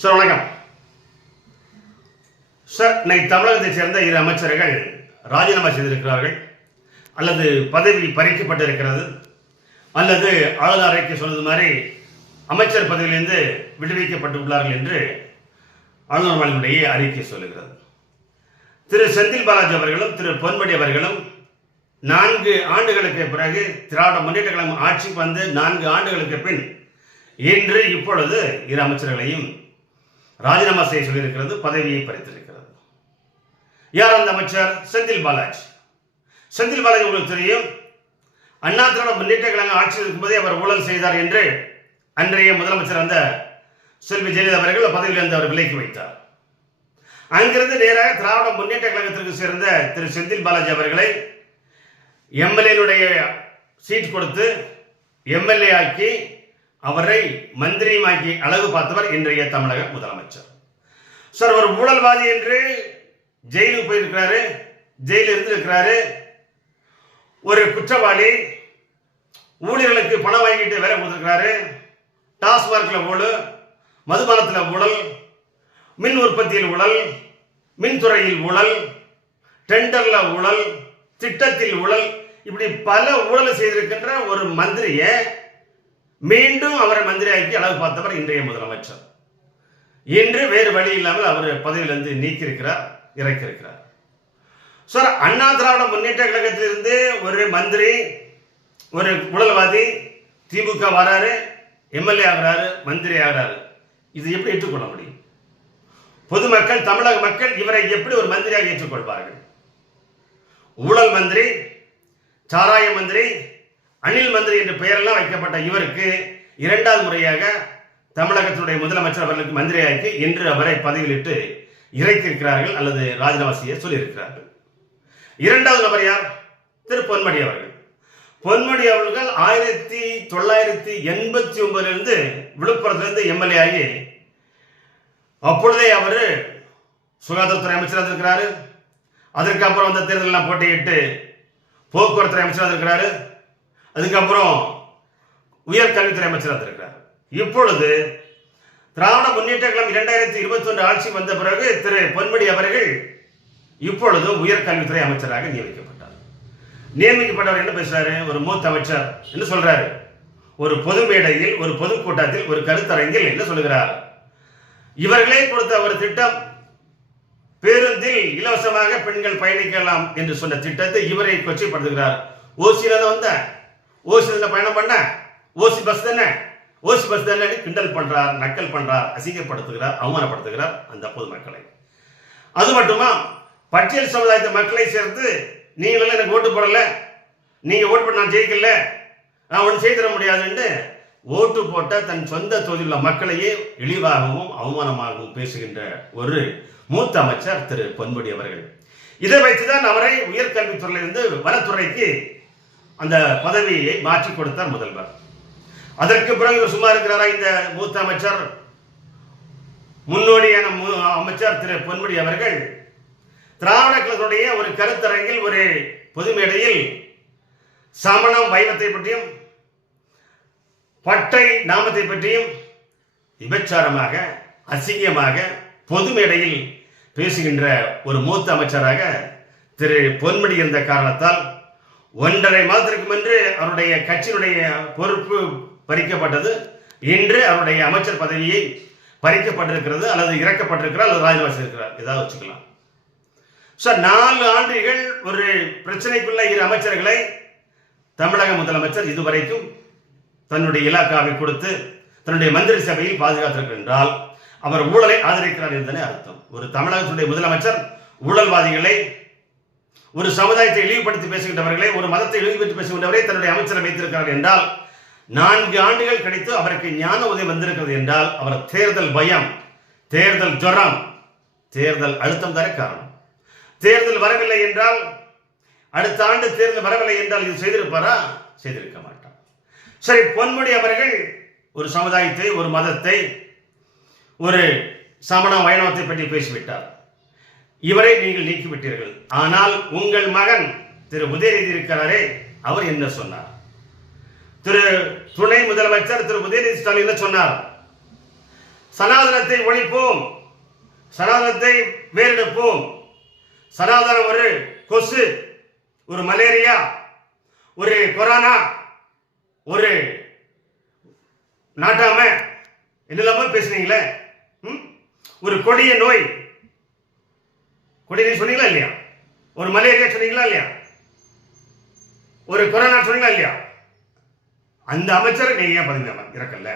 Sir வணக்கம் sir. இன்னைக்கு தமிழகத்தை சேர்ந்த இரு அமைச்சர்கள் ராஜினாமா செய்திருக்கிறார்கள், அல்லது பதவி பறிக்கப்பட்டிருக்கிறது, அல்லது ஆளுநர் அறைக்கு சொன்னது மாதிரி அமைச்சர் பதவியிலிருந்து விடுவிக்கப்பட்டுள்ளார்கள் என்று ஆளுநர் மாளிகையுடைய அறிக்கை சொல்லுகிறது. திரு செந்தில் பாலாஜி அவர்களும் திரு பொன்முடி அவர்களும் 4 ஆண்டுகளுக்கு பிறகு திராவிட முன்னேற்ற கழகம் ஆட்சிக்கு வந்து 4 ஆண்டுகளுக்கு பின் இன்று இப்பொழுது இரு அமைச்சர்களையும் ராஜினாமா செய்ய சொல்லியிருக்கிறது, பதவியை பறித்திருக்கிறது. யார் அந்த அமைச்சர்? செந்தில் பாலாஜி. செந்தில் பாலாஜி உங்களுக்கு தெரியும், அண்ணா திராவிட முன்னேற்ற கழகம் ஆட்சியில் இருக்கும்போதே அவர் ஊழல் செய்தார் என்று அன்றைய முதலமைச்சர் அந்த செல்வி ஜெயலலிதா அவர்கள் பதவியிலிருந்து அவர் விலக்கி வைத்தார். அங்கிருந்து நேராக திராவிட முன்னேற்ற கழகத்திற்கு சேர்ந்த திரு செந்தில் பாலாஜி அவர்களை எம்எல்ஏனுடைய சீட் கொடுத்து எம்எல்ஏ ஆக்கி அவரை மந்திரியுமாக்கி அழகு பார்த்தவர் இன்றைய தமிழக முதலமைச்சர். சார், ஒரு ஊழல்வாதி என்று ஜெயிலுக்கு போயிருக்கிறாரு, ஜெயிலில் இருந்திருக்கிறாரு. ஒரு குற்றவாளி, ஊழியர்களுக்கு பணம் வாங்கிட்டு வேலை கொடுத்துருக்கிறாரு. டாஸ்மார்க்ல ஊழல், மதுபானத்தில் ஊழல், மின் உற்பத்தியில் ஊழல், மின்துறையில் ஊழல், டெண்டர்ல ஊழல், திட்டத்தில் ஊழல், இப்படி பல ஊழல் செய்திருக்கின்ற ஒரு மந்திரியை மீண்டும் அவரை மந்திரியாக்கி அழகு பார்த்தவர் இன்றைய முதலமைச்சர். இன்று வேறு வழி இல்லாமல் அவர் பதவியிலிருந்து நீக்கியிருக்கிறார், இறக்கியிருக்கிறார். சார், அண்ணா திராவிட முன்னேற்ற கழகத்திலிருந்து ஒரு மந்திரி, ஒரு ஊழல்வாதி திமுக வராரு, எம்எல்ஏ ஆகிறாரு, மந்திரி ஆகிறாரு. இது எப்படி ஏற்றுக்கொள்ள முடியும்? பொதுமக்கள், தமிழக மக்கள் இவரை எப்படி ஒரு மந்திரியாக ஏற்றுக்கொள்வார்கள்? ஊழல் மந்திரி, சாராய மந்திரி, அணில் மந்திரி என்ற பெயரெல்லாம் வைக்கப்பட்ட இவருக்கு 2வது முறையாக தமிழகத்தினுடைய முதலமைச்சர் அவர்களுக்கு மந்திரியாக்கி இன்று அவரை பதவியிலிட்டு இறக்கியிருக்கிறார்கள், அல்லது ராஜினாமா செய்ய சொல்லியிருக்கிறார்கள். 2வது நபர் யார்? திரு பொன்முடி அவர்கள். பொன்முடி அவர்கள் 1989 விழுப்புரத்திலிருந்து எம்எல்ஏ ஆகி அப்பொழுதே அவர் சுகாதாரத்துறை அமைச்சராக இருக்கிறாரு. அதற்கு அப்புறம் அந்த தேர்தலெல்லாம் போட்டியிட்டு போக்குவரத்துறை அமைச்சராக இருக்கிறாரு. அதுக்கப்புறம் உயர்கல்வித்துறை அமைச்சராக இருக்கிறார். இப்பொழுது திராவிட முன்னேற்ற கழகம் 2021 ஆட்சி வந்த பிறகு திரு பொன்முடி அவர்கள் இப்பொழுது உயர்கல்வித்துறை அமைச்சராக நியமிக்கப்பட்டார். நியமிக்கப்பட்டவர் என்ன பேசுறாரு? ஒரு மூத்த அமைச்சர் என்ன சொல்றாரு? ஒரு பொது மேடையில், ஒரு பொதுக்கூட்டத்தில், ஒரு கருத்தரங்கில் என்ன சொல்லுகிறார்? இவர்களே கொடுத்த ஒரு திட்டம், பேருந்தில் இலவசமாக பெண்கள் பயணிக்கலாம் என்று சொன்ன திட்டத்தை இவரை கொச்சைப்படுத்துகிறார். ஓசியில தான் வந்த, ஓசியில பயணம் பண்ண, ஓசி பஸ் தானே, ஓசி பஸ் தானே கிண்டல் பண்றார், நக்கல் பண்றார், அசிங்கப்படுத்துகிறார், அவமானப்படுத்துகிறார் அந்த பொதுமக்களை. அது மட்டுமா, பட்டியல் சமுதாயத்தை மக்களை சேர்த்து நீங்களும் எனக்கு ஓட்டு போடல, நீங்க ஓட்டு போட நான் ஜெயிக்கல, நான் ஒன்று செய்திட முடியாதுன்னு ஓட்டு போட்ட தன் சொந்த தொகுதியில் மக்களையே இழிவாகவும் அவமானமாகவும் பேசுகின்ற ஒரு மூத்த அமைச்சர் திரு பொன்முடி அவர்கள். இதை வைத்துதான் அவரை உயர்கல்வித்துறையிலிருந்து வனத்துறைக்கு அந்த பதவியை மாற்றி கொடுத்தார் முதல்வர். அதற்கு பிறகு இவர் சும்மா இருக்கிறாரா? இந்த மூத்த அமைச்சர், முன்னோடியான அமைச்சர் திரு பொன்முடி அவர்கள் திராவிட கழகத்துடைய ஒரு கருத்தரங்கில், ஒரு பொது மேடையில் சமணம் வைவத்தை பற்றியும் பட்டை நாமத்தை பற்றியும் விபச்சாரமாக, அசிங்கமாக பொது மேடையில் பேசுகின்ற ஒரு மூத்த அமைச்சராக திரு பொன்முடி இருந்த காரணத்தால் 1.5 மாதத்திற்கு முன்பு அவருடைய கட்சியினுடைய பொறுப்பு பறிக்கப்பட்டது. இன்று அவருடைய அமைச்சர் பதவியை பறிக்கப்பட்டிருக்கிறது, அல்லது இறக்கப்பட்டிருக்கிறார், அல்லது ராஜினாமா செய்திருக்கிறார், ஏதாவது வச்சுக்கலாம். சார், 4 ஆண்டுகள் ஒரு பிரச்சனைக்குள்ள இரு அமைச்சர்களை தமிழக முதலமைச்சர் இதுவரைக்கும் தன்னுடைய இலாக்காவை கொடுத்து தன்னுடைய மந்திரி சபையில் பாதுகாத்திருக்கிறார் என்றால் அவர் ஊழலை ஆதரிக்கிறார் என்றே அர்த்தம். ஒரு தமிழகத்துடைய முதலமைச்சர் ஊழல்வாதிகளை, ஒரு சமுதாயத்தை இழிவுபடுத்தி பேசுகின்றவர்களை, ஒரு மதத்தை இழிவுபடுத்தி பேசுகின்றவரை தன்னுடைய அமைச்சரை வைத்திருக்கிறார் என்றால், 4 ஆண்டுகள் கழித்து அவருக்கு ஞான உதவி வந்திருக்கிறது என்றால் அவர் தேர்தல் பயம், தேர்தல் ஜுரம், தேர்தல் அழுத்தம் தர காரணம். தேர்தல் வரவில்லை என்றால், அடுத்த ஆண்டு தேர்தல் வரவில்லை என்றால் இது செய்திருப்பாரா? செய்திருக்க மாட்டார். சரி, பொன்முடி அவர்கள் ஒரு சமுதாயத்தை, ஒரு மதத்தை, ஒரு சமண வைணவத்தை பற்றி பேசிவிட்டார். இவரை நீங்கள் நீக்கிவிட்டீர்கள். ஆனால் உங்கள் மகன் திரு உதயநிதி இருக்கிறாரே, அவர் என்ன சொன்னார்? திரு துணை முதலமைச்சர் திரு உதயநிதி ஸ்டாலின் என்ன சொன்னார்? சனாதனத்தை ஒழிப்போம், சனாதனத்தை வேறெடுப்போம். சனாதனம் ஒரு கொசு, ஒரு மலேரியா, ஒரு கொரோனா, ஒரு நாட்டாம என்னெல்லாமோ பேசுனீங்களே, ஒரு கொடிய நோய், கொடிய சொன்னீங்களா இல்லையா? ஒரு மலேரியா சொன்னீங்களா இல்லையா? ஒரு கொரோனா சொன்னீங்களா இல்லையா? அந்த அமைச்சரை நீங்க ஏன் பதவி இறக்கல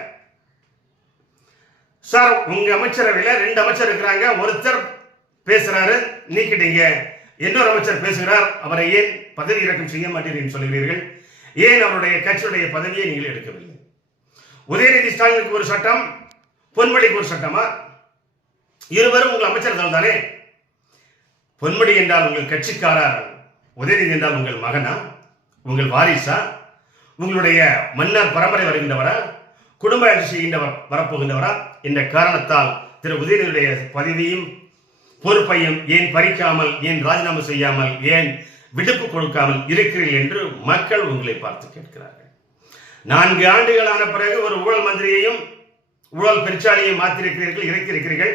சார்? உங்க அமைச்சரவையில் 2 அமைச்சர் இருக்கிறாங்க. ஒருத்தர் பேசுறாரு, நீக்கிட்டீங்க. இன்னொரு அமைச்சர் பேசுகிறார், அவரை ஏன் பதவி இறக்கம் செய்ய மாட்டீர்கள் சொல்கிறீர்கள்? ஏன் அவருடைய கட்சியுடைய பதவியை நீங்கள் எடுக்கவில்லை? உதயநிதி ஸ்டாலினுக்கு ஒரு சட்டம், பொன்முடிக்கு ஒரு சட்டமா? இருவரும் உங்கள் அமைச்சர்கள் தானே. பொன்முடி என்றால் உங்கள் கட்சிக்காரர், உதயநிதி என்றால் உங்கள் மகனா, உங்கள் வாரிசா, உங்களுடைய மன்னர் பரம்பரை வருகின்றவரா, குடும்ப ஆட்சி செய்கின்றவர் வரப்போகின்றவரா? என்ற காரணத்தால் திரு உதயநிதியுடைய பதவியும் பொறுப்பையும் ஏன் பறிக்காமல், ஏன் ராஜினாமா செய்யாமல், ஏன் விடுப்பு கொடுக்காமல் இருக்கிறீர்கள் என்று மக்கள் உங்களை பார்த்து கேட்கிறார்கள். 4 ஆண்டுகளான பிறகு ஒரு ஊழல் மந்திரியையும் ஊழல் பெருச்சாளியையும் மாற்றிருக்கிறீர்கள், இறக்கியிருக்கிறீர்கள்.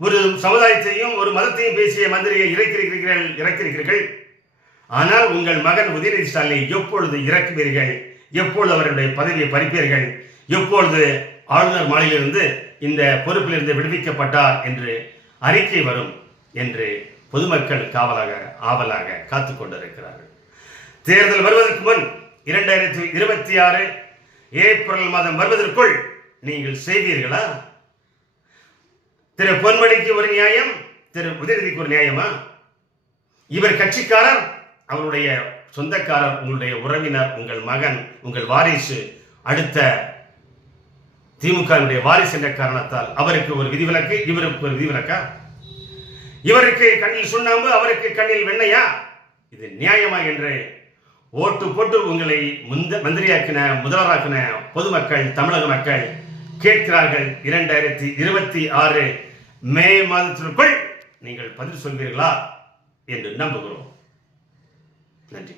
ஒரு சமுதாயத்தையும் ஒரு மதத்தையும் பேசிய மந்திரியை இறக்கியிருக்கிறீர்கள். ஆனால் உங்கள் மகன் உதயநிதி ஸ்டாலினை எப்பொழுது இறக்குவீர்கள்? எப்பொழுது அவருடைய பதவியை பறிப்பீர்கள்? எப்பொழுது ஆளுநர் மாளிகையிலிருந்து இந்த பொறுப்பிலிருந்து விடுவிக்கப்பட்டார் என்று அறிக்கை வரும் என்று பொதுமக்கள் ஆவலாக காத்துக் கொண்டிருக்கிறார்கள். தேர்தல் வருவதற்கு முன் 2026 ஏப்ரல் மாதம் வருவதற்குள் நீங்கள் செய்வீர்களா? திரு பொன்முடிக்கு ஒரு நியாயம், திரு உதயநிதிக்கு ஒரு நியாயமா? இவர் கட்சிக்காரர், அவருடைய சொந்தக்காரர், உங்களுடைய உறவினர், உங்கள் மகன், உங்கள் வாரிசு, அடுத்த திமுக வாரிசு என்ற காரணத்தால் அவருக்கு ஒரு விதிவிலக்கு, இவருக்கு ஒரு விதிவிலக்கா? இவருக்கு கண்ணில் சுண்ணாம்பு, அவருக்கு கண்ணில் வெண்ணையா? இது நியாயமா என்று ஓட்டு போட்டு உங்களை மந்திரியாக்கின, முதல்வராக்கின பொதுமக்கள், தமிழக மக்கள் கேட்கிறார்கள். 2026 மே மாதத்திற்குள் நீங்கள் பதில் சொல்வீர்களா என்று நம்புகிறோம். நன்றி.